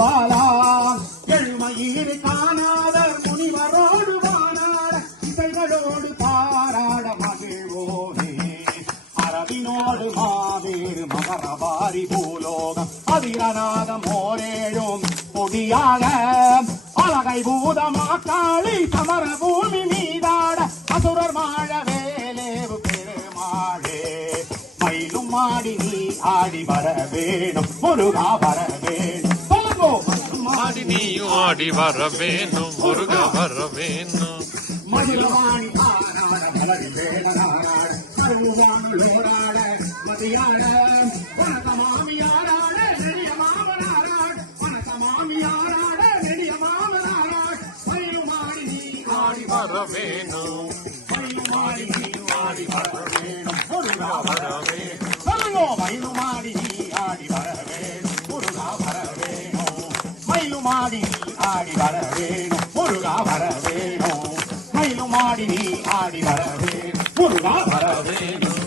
பாலா எழுமையீடு காணாத முனிவரோடு வானாட இசைகளோடு பாராட மகிழ்வோனே அரவினோடு மாவேறு மகரபாரி பூலோகம் அதிரநாதம் ஓரேழும் பொடியாக அழகை பூதமாக்காளி சமர பூமி மீதாட அசுரர் மாழ வேலேவு பெருமாளே மயிலும் மாடி நீ ஆடி வர வேணும் முருகா வர வேணும் மாடி நீயும் ஆடி வர வேணும் முருகா வர வேணும் மதுரவாணி பாராட மலரி வேடனாராட அருவானோராட மதியாட வணக்க மாமியாராட நெடிய மாமனாராட வணக்க மாமியாராட நெடிய மாமனாராட மயிலுமாடி நீ ஆடி வர வேணும் மயிலுமாடி நீ ஆடி வர வேணும் முருகா வர வேணும் சொல்லுங்க மயிலுமாடி நீ ஆடி வர வேணும் முருகா வர வேணும் மயிலுமாடி நீ ஆடி வர வேணும் முருகா வர வேணும் மயிலுமாடி நீ ஆடி வர வேணும் முருகா வர வேணும்